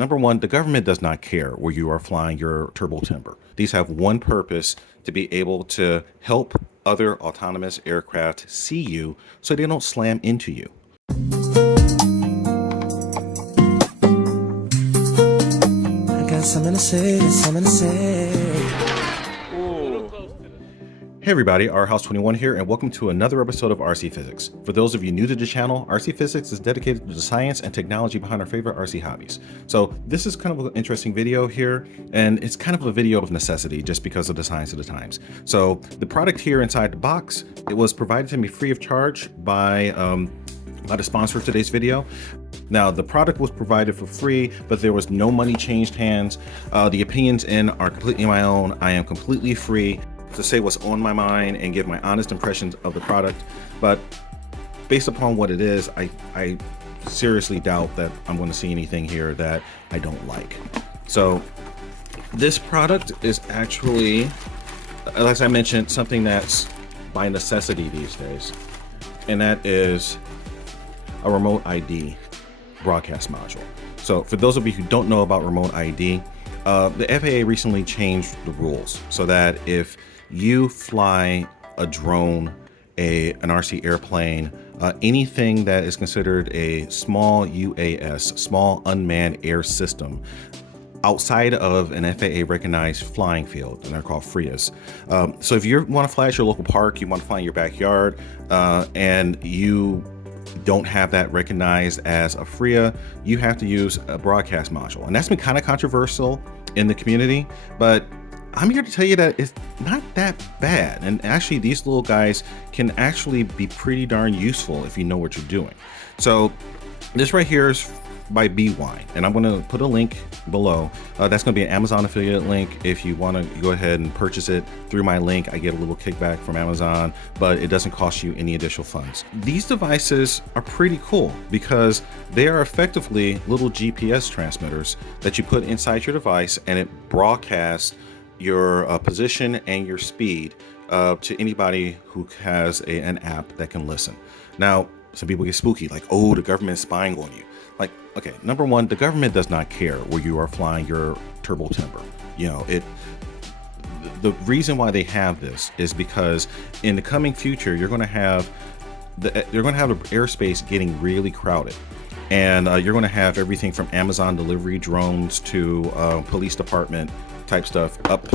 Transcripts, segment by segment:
number one, the government does not care where you are flying your turbo timber. These have one purpose: to be able to help other autonomous aircraft see you so they don't slam into you. I got something to say. Hey everybody, RHouse21 here, and welcome to another episode of RC Physics. For those of you new to the channel, RC Physics is dedicated to the science and technology behind our favorite RC hobbies. So this is kind of an interesting video here, and it's kind of a video of necessity just because of the science of the times. So the product here inside the box, it was provided to me free of charge by the sponsor of today's video. Now, the product was provided for free, but there was no money changed hands. The opinions in are completely my own. I am completely free to say what's on my mind and give my honest impressions of the product. But based upon what it is, I seriously doubt that I'm going to see anything here that I don't like. So this product is actually, as I mentioned, something that's by necessity these days, and that is a remote ID broadcast module. So for those of you who don't know about remote ID, the FAA recently changed the rules so that if you fly a drone, an RC airplane, anything that is considered a small UAS, small unmanned air system, outside of an FAA recognized flying field, and they're called FRIAs. So if you want to fly at your local park, you want to fly in your backyard, and you don't have that recognized as a FRIA, you have to use a broadcast module. And that's been kind of controversial in the community, but I'm here to tell you that it's not that bad. And actually, these little guys can actually be pretty darn useful if you know what you're doing. So this right here is by Bwine, and I'm going to put a link below. That's going to be an Amazon affiliate link. If you want to go ahead and purchase it through my link, I get a little kickback from Amazon, but it doesn't cost you any additional funds. These devices are pretty cool because they are effectively little GPS transmitters that you put inside your device, and it broadcasts your position and your speed to anybody who has an app that can listen. Now, some people get spooky, like, oh, the government is spying on you. Like, okay, number one, the government does not care where you are flying your turbo timber. You know, the reason why they have this is because in the coming future, you're going to have the airspace getting really crowded. And you're going to have everything from Amazon delivery drones to police department type stuff up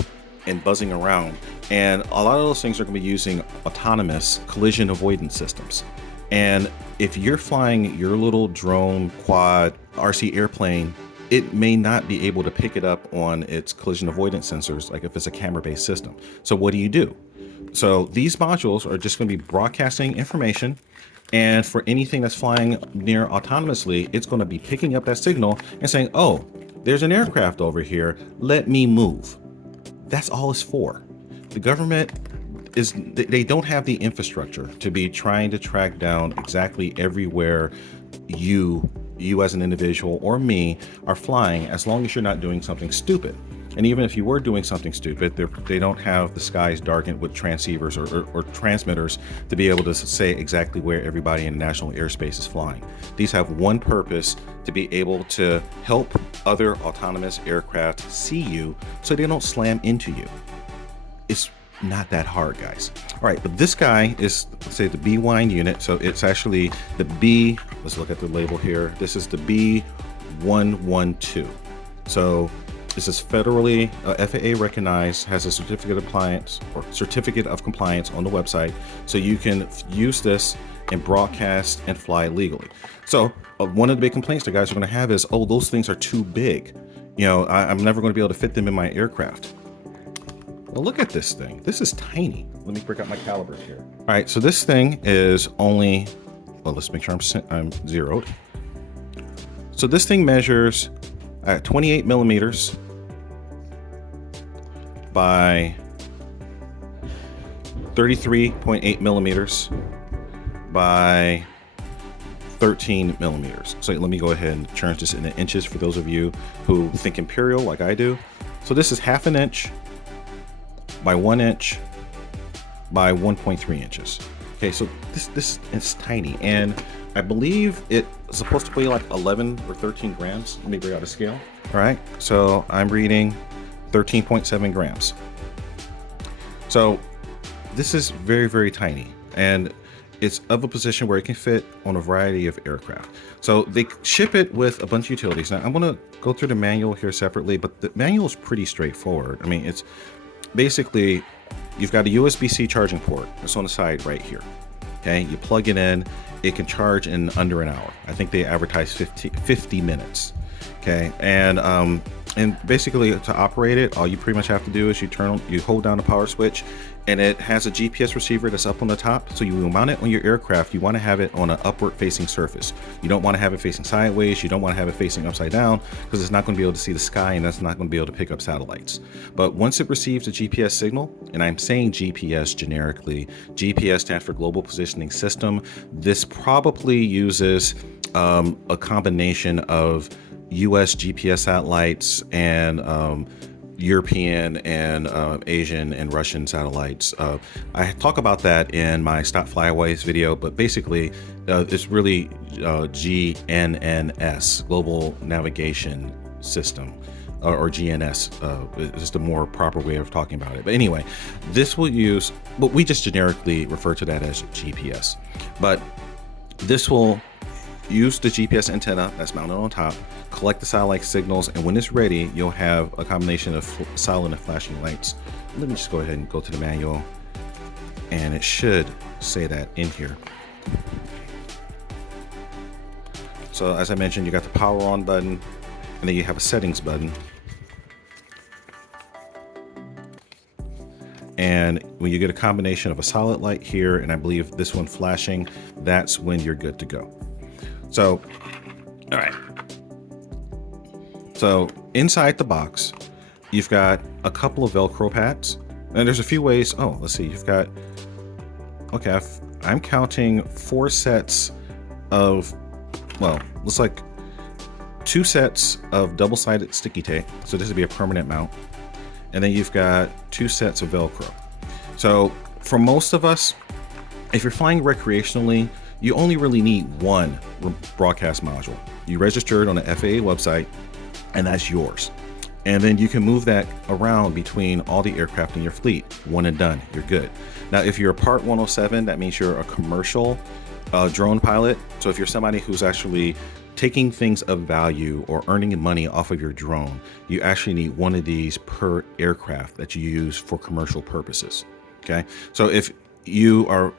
and buzzing around. And a lot of those things are going to be using autonomous collision avoidance systems. And if you're flying your little drone, quad, RC airplane, it may not be able to pick it up on its collision avoidance sensors, like if it's a camera-based system. So what do? So these modules are just going to be broadcasting information, and for anything that's flying near autonomously, it's going to be picking up that signal and saying, oh, there's an aircraft over here, let me move. That's all it's for. The government they don't have the infrastructure to be trying to track down exactly everywhere you as an individual or me are flying, as long as you're not doing something stupid. And even if you were doing something stupid, they don't have the skies darkened with transceivers or transmitters to be able to say exactly where everybody in national airspace is flying. These have one purpose: to be able to help other autonomous aircraft see you so they don't slam into you. It's not that hard, guys. All right, but this guy is, let's say, the Bwine unit. So it's actually the B, let's look at the label here. This is the B112. So this is federally FAA recognized, has a certificate of compliance on the website. So you can use this and broadcast and fly legally. So one of the big complaints the guys are going to have is, oh, those things are too big. You know, I'm never going to be able to fit them in my aircraft. Well, look at this thing. This is tiny. Let me break out my calibers here. All right, so this thing is only, well, let's make sure I'm zeroed. So this thing measures at 28 millimeters by 33.8 millimeters by 13 millimeters. So let me go ahead and turn this into inches for those of you who think imperial like I do. So this is 1/2 inch by 1 inch by 1.3 inches. Okay, so this is tiny. And I believe it's supposed to weigh like 11 or 13 grams. Let me bring out a scale. All right, so I'm reading 13.7 grams. So this is very, very tiny, and it's of a position where it can fit on a variety of aircraft. So they ship it with a bunch of utilities. Now I'm gonna go through the manual here separately, but the manual is pretty straightforward. I mean, it's basically, you've got a USB-C charging port. It's on the side right here. Okay, you plug it in, it can charge in under an hour. I think they advertise 50 minutes. Okay, and basically to operate it, all you pretty much have to do is you hold down the power switch, and it has a GPS receiver that's up on the top. So you mount it on your aircraft. You want to have it on an upward facing surface. You don't want to have it facing sideways. You don't want to have it facing upside down, because it's not going to be able to see the sky, and that's not going to be able to pick up satellites. But once it receives a GPS signal, and I'm saying GPS generically, GPS stands for Global Positioning System. This probably uses a combination of US GPS satellites and European and Asian and Russian satellites. I talk about that in my Stop Flyaways video, but basically it's really GNNS, Global Navigation System, or GNS is just a more proper way of talking about it. But anyway, this will use, but we just generically refer to that as GPS. But this will use the GPS antenna that's mounted on top, collect the satellite signals, and when it's ready, you'll have a combination of silent and flashing lights. Let me just go ahead and go to the manual, and it should say that in here. So as I mentioned, you got the power on button, and then you have a settings button. And when you get a combination of a solid light here, and I believe this one flashing, that's when you're good to go. So, all right. So inside the box, you've got a couple of Velcro pads, and there's a few ways. Oh, let's see. You've got, okay, I'm counting 4 sets of, well, looks like 2 sets of double-sided sticky tape. So this would be a permanent mount. And then you've got 2 sets of Velcro. So for most of us, if you're flying recreationally, you only really need one broadcast module. You register it on the FAA website, and that's yours. And then you can move that around between all the aircraft in your fleet. One and done, you're good. Now, if you're a Part 107, that means you're a commercial drone pilot. So if you're somebody who's actually taking things of value or earning money off of your drone, you actually need one of these per aircraft that you use for commercial purposes. Okay, so if you are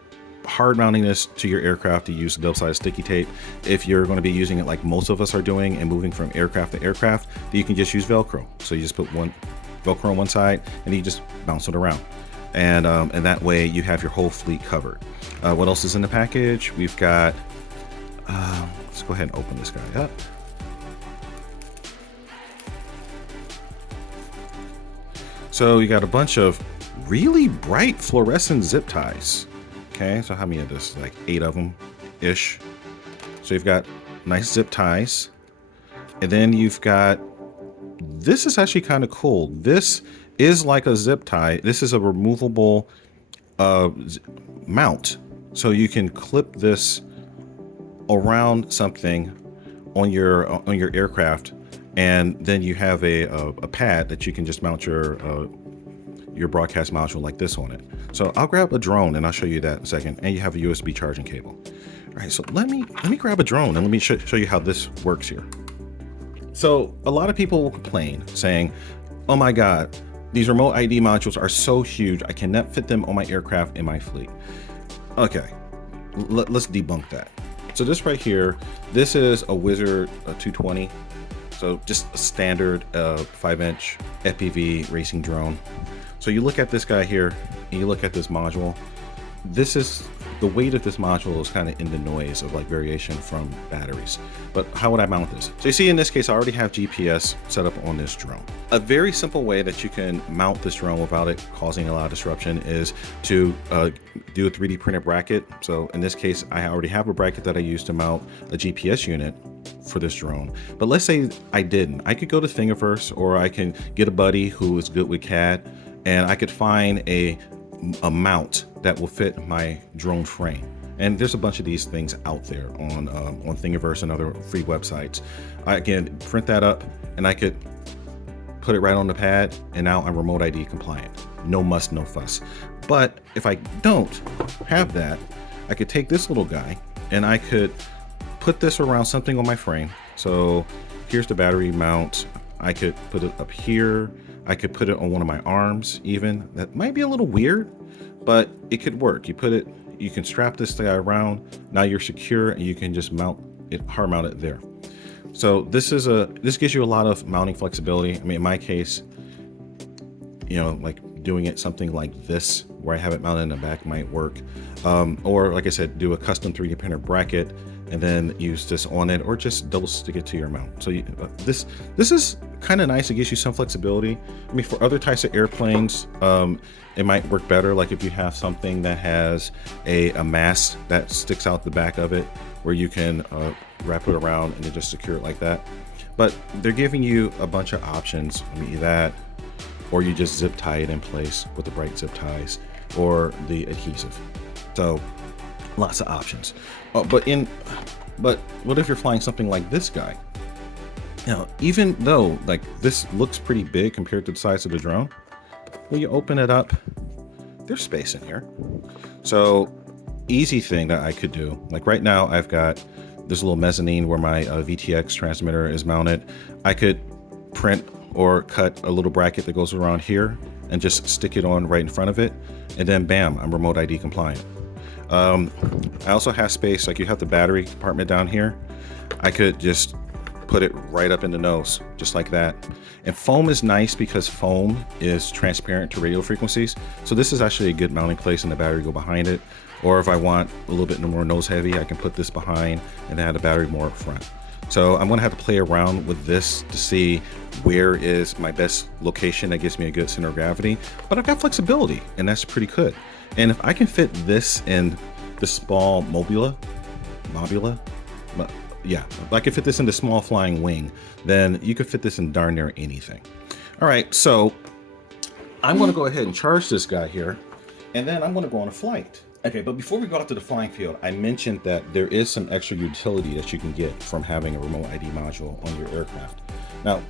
hard mounting this to your aircraft, to use double-sided sticky tape. If you're going to be using it like most of us are doing and moving from aircraft to aircraft, then you can just use Velcro. So you just put one Velcro on one side and you just bounce it around, and that way you have your whole fleet covered. What else is in the package? We've got let's go ahead and open this guy up. So you got a bunch of really bright fluorescent zip ties. Okay, so how many of this? Like 8 of them ish. So you've got nice zip ties, and then you've got, this is actually kind of cool. This is like a zip tie. This is a removable mount, so you can clip this around something on your aircraft, and then you have a pad that you can just mount your broadcast module like this on it. So I'll grab a drone and I'll show you that in a second. And you have a USB charging cable. All right, so let me grab a drone and let me show you how this works here. So a lot of people will complain saying, oh my God, these remote ID modules are so huge, I cannot fit them on my aircraft in my fleet. Okay, let's debunk that. So this right here, this is a Wizard 220. So just a standard 5-inch FPV racing drone. So you look at this guy here, and you look at this module. This is, the weight of this module is kind of in the noise of like variation from batteries. But how would I mount this? So you see in this case, I already have GPS set up on this drone. A very simple way that you can mount this drone without it causing a lot of disruption is to do a 3D printed bracket. So in this case, I already have a bracket that I use to mount a GPS unit for this drone. But let's say I didn't. I could go to Thingiverse, or I can get a buddy who is good with CAD, and I could find a mount that will fit my drone frame. And there's a bunch of these things out there on Thingiverse and other free websites. I can print that up and I could put it right on the pad, and now I'm remote ID compliant. No muss, no fuss. But if I don't have that, I could take this little guy and I could put this around something on my frame. So here's the battery mount. I could put it up here. I could put it on one of my arms even. That might be a little weird, but it could work. You can strap this guy around. Now you're secure and you can just mount it, hard mount it there. So this gives you a lot of mounting flexibility. I mean, in my case, you know, like doing it something like this where I have it mounted in the back might work. Or like I said, do a custom 3D printer bracket and then use this on it, or just double stick it to your mount. So this is kind of nice. It gives you some flexibility. I mean, for other types of airplanes, it might work better. Like if you have something that has a mast that sticks out the back of it, where you can wrap it around and then just secure it like that. But they're giving you a bunch of options. I mean, that, or you just zip tie it in place with the bright zip ties or the adhesive. So lots of options. But what if you're flying something like this guy? Now, even though like this looks pretty big compared to the size of the drone, when you open it up, there's space in here. So easy thing that I could do, like right now I've got this little mezzanine where my VTX transmitter is mounted. I could print or cut a little bracket that goes around here and just stick it on right in front of it, and then bam, I'm remote ID compliant. I also have space, like you have the battery compartment down here. I could just put it right up in the nose, just like that. And foam is nice because foam is transparent to radio frequencies. So this is actually a good mounting place, and the battery go behind it. Or if I want a little bit more nose heavy, I can put this behind and add the battery more up front. So I'm gonna have to play around with this to see where is my best location that gives me a good center of gravity. But I've got flexibility, and that's pretty good. And if I can fit this in the small mobula, yeah, if I could fit this in the small flying wing, then you could fit this in darn near anything. All right, so I'm gonna go ahead and charge this guy here, and then I'm gonna go on a flight. Okay, but before we go out to the flying field, I mentioned that there is some extra utility that you can get from having a remote ID module on your aircraft. Now,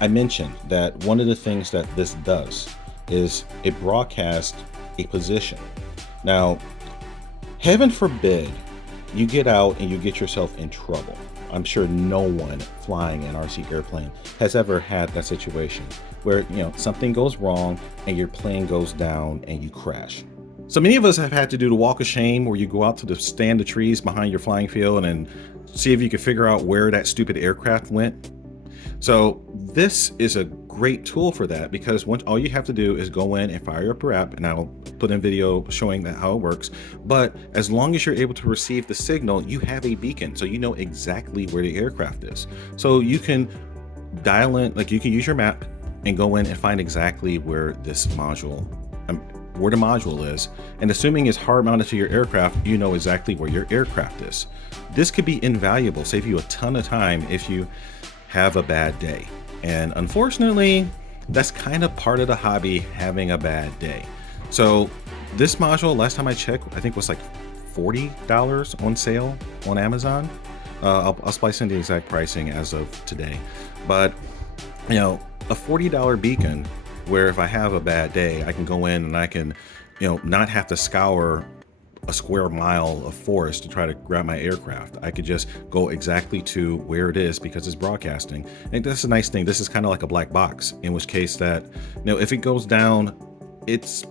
I mentioned that one of the things that this does is it broadcasts a position. Now, heaven forbid you get out and you get yourself in trouble. I'm sure no one flying an RC airplane has ever had that situation where, you know, something goes wrong and your plane goes down and you crash. So many of us have had to do the walk of shame, where you go out to the stand of trees behind your flying field and see if you can figure out where that stupid aircraft went. So this is a great tool for that, because once all you have to do is go in and fire up your app, and I'll put in video showing that how it works. But as long as you're able to receive the signal, you have a beacon, so you know exactly where the aircraft is. So you can dial in, like you can use your map and go in and find exactly where this module, where the module is, and assuming it's hard mounted to your aircraft, you know exactly where your aircraft is. This could be invaluable, save you a ton of time if you have a bad day. And unfortunately, that's kind of part of the hobby, having a bad day. So this module, last time I checked, I think was like $40 on sale on Amazon. I'll splice in the exact pricing as of today. But you know, a $40 beacon, where if I have a bad day, I can go in and I can, you know, not have to scour a square mile of forest to try to grab my aircraft. I could just go exactly to where it is because it's broadcasting. And that's a nice thing. This is kind of like a black box, in which case that, you know, if it goes down, it's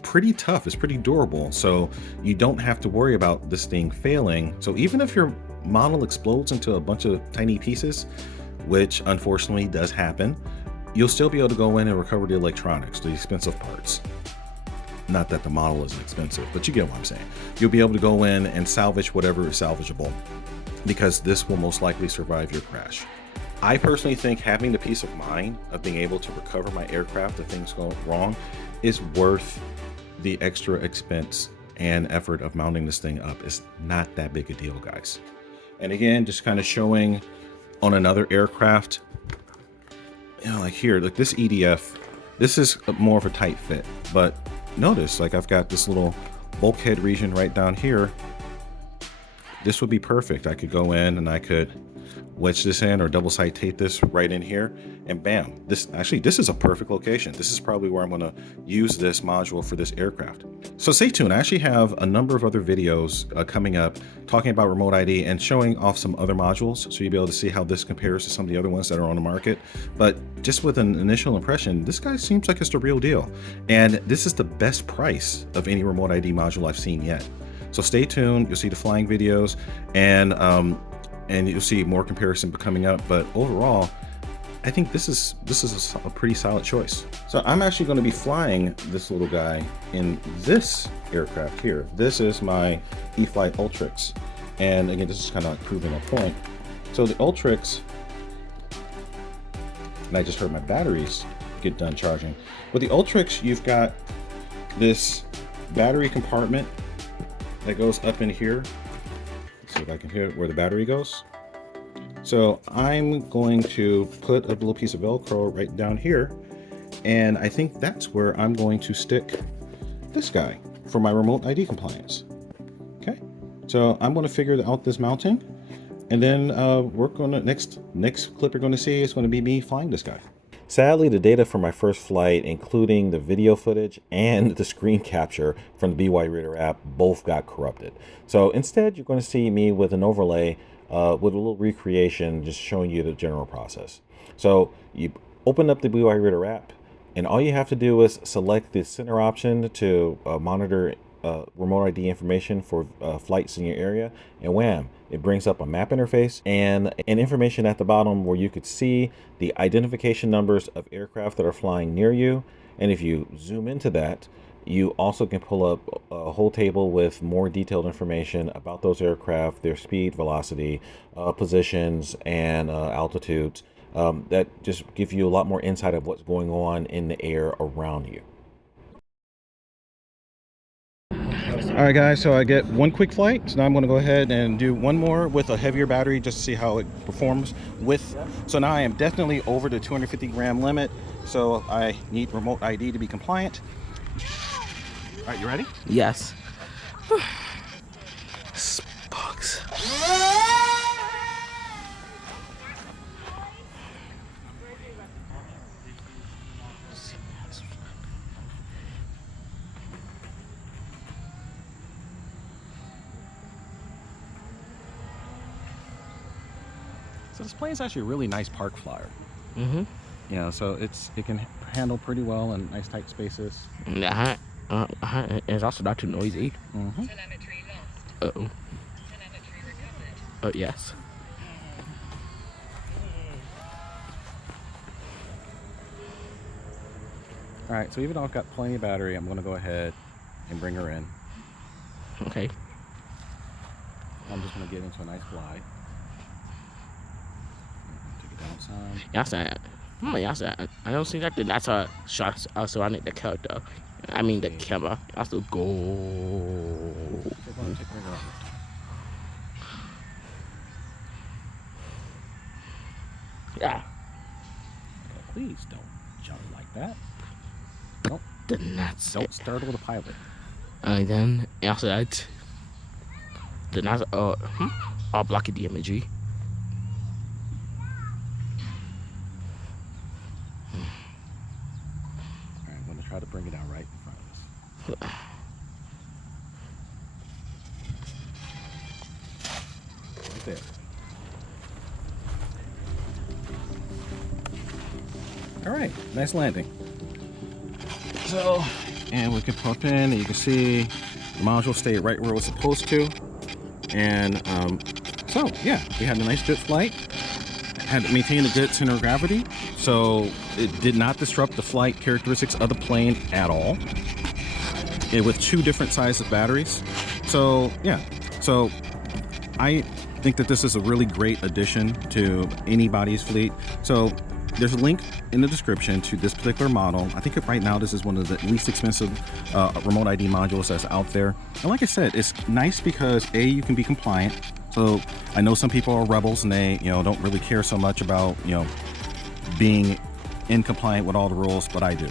pretty tough, it's pretty durable. So you don't have to worry about this thing failing. So even if your model explodes into a bunch of tiny pieces, which unfortunately does happen, you'll still be able to go in and recover the electronics, the expensive parts. Not that the model isn't expensive, but you get what I'm saying. You'll be able to go in and salvage whatever is salvageable, because this will most likely survive your crash. I personally think having the peace of mind of being able to recover my aircraft if things go wrong is worth the extra expense and effort of mounting this thing up. It's not that big a deal, guys. And again, just kind of showing on another aircraft, you know, like here, like this EDF, this is more of a tight fit, but notice like I've got this little bulkhead region right down here this would be perfect. I could go in and I could wedge this in or double side tape this right in here, and bam, this is a perfect location. This is probably where I'm going to use this module for this aircraft. So stay tuned. I actually have a number of other videos coming up talking about remote ID and showing off some other modules, so you'll be able to see how this compares to some of the other ones that are on the market. But just with an initial impression, this guy seems like it's the real deal, and this is the best price of any remote ID module I've seen yet. So stay tuned. You'll see the flying videos, and you'll see more comparison coming up. But overall, I think this is a pretty solid choice. So I'm actually going to be flying this little guy in this aircraft here. This is my E-flite Ultrix, and again, this is kind of like proving a point. So the Ultrix, and I just heard my batteries get done charging. With the Ultrix, you've got this battery compartment that goes up in here. See if I can hear where the battery goes. So I'm going to put a little piece of Velcro right down here, and I think that's where I'm going to stick this guy for my remote ID compliance. Okay, so I'm going to figure out this mounting, and then we're going to next clip you're going to see is going to be me flying this guy. Sadly, the data for my first flight, including the video footage and the screen capture from the Bwine Reader app, both got corrupted. So instead, you're going to see me with an overlay with a little recreation, just showing you the general process. So you open up the Bwine Reader app, and all you have to do is select the center option to monitor remote ID information for flights in your area, and wham, it brings up a map interface and information at the bottom where you could see the identification numbers of aircraft that are flying near you. And if you zoom into that, you also can pull up a whole table with more detailed information about those aircraft, their speed, velocity, positions, and altitudes that just give you a lot more insight of what's going on in the air around you. All right, guys, so I get one quick flight. So now I'm going to go ahead and do one more with a heavier battery just to see how it performs with. So now I am definitely over the 250 gram limit. So I need remote ID to be compliant. All right, you ready? Yes. Spugs. So this plane is actually a really nice park flyer. Mm-hmm. You know, so it can handle pretty well in nice tight spaces. It's also not too noisy. Mm-hmm. Uh-oh. Oh, yes. All right, so even though I've got plenty of battery, I'm going to go ahead and bring her in. Okay. I'm just going to get into a nice glide. Take it down some. I don't think that's a shot. Also, I need the character. I mean the camera. Also go. Yeah. Please don't jump like that. Nope. Don't startle the pilot. And then after that, I'll block the imagery. Alright, I'm going to try to bring it out right in front of us. Right there. Alright, nice landing. So, and we can pop in and you can see the module stayed right where it was supposed to. And so yeah, we had a nice good flight. Had to maintain a good center of gravity, so it did not disrupt the flight characteristics of the plane at all. And with two different sizes of batteries. So yeah, so I think that this is a really great addition to anybody's fleet. So there's a link in the description to this particular model. I think right now this is one of the least expensive remote ID modules that's out there. And like I said, it's nice because A, you can be compliant. So I know some people are rebels and they, don't really care so much about, being in compliant with all the rules, but I do.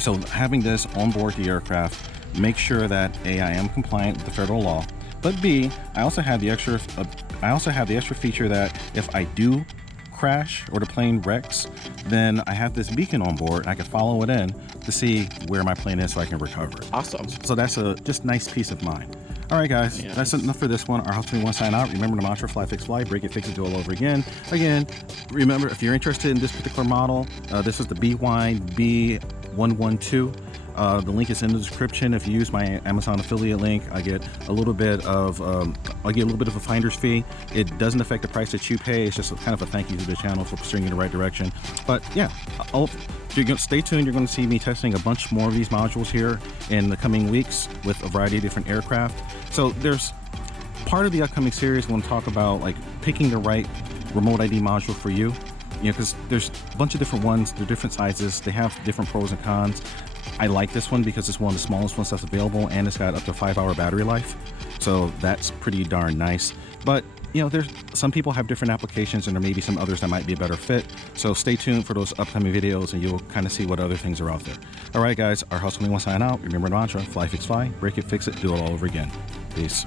So having this on board the aircraft, make sure that A, I am compliant with the federal law. But B, I also have the extra feature that if I do crash or the plane wrecks, then I have this beacon on board and I can follow it in to see where my plane is so I can recover it. Awesome. So that's a just nice peace of mind. All right, guys, that's enough for this one. Our House 21 sign out. Remember the mantra: fly, fix, fly, break it, fix it, do it all over again. Again, remember, if you're interested in this particular model, this is the Bwine B112. The link is in the description. If you use my Amazon affiliate link, I get a little bit of a finder's fee. It doesn't affect the price that you pay. It's just kind of a thank you to the channel for steering you in the right direction. But yeah, stay tuned. You're going to see me testing a bunch more of these modules here in the coming weeks with a variety of different aircraft. So there's part of the upcoming series I'm going to talk about, like picking the right remote ID module for you. You know, because there's a bunch of different ones. They're different sizes. They have different pros and cons. I like this one because it's one of the smallest ones that's available, and it's got up to 5-hour battery life. So that's pretty darn nice. But you know, there's some people have different applications, and there may be some others that might be a better fit. So stay tuned for those upcoming videos, and you'll kind of see what other things are out there. All right, guys, our House 21 sign out. Remember the mantra: fly, fix, fly, break it, fix it, do it all over again. Peace.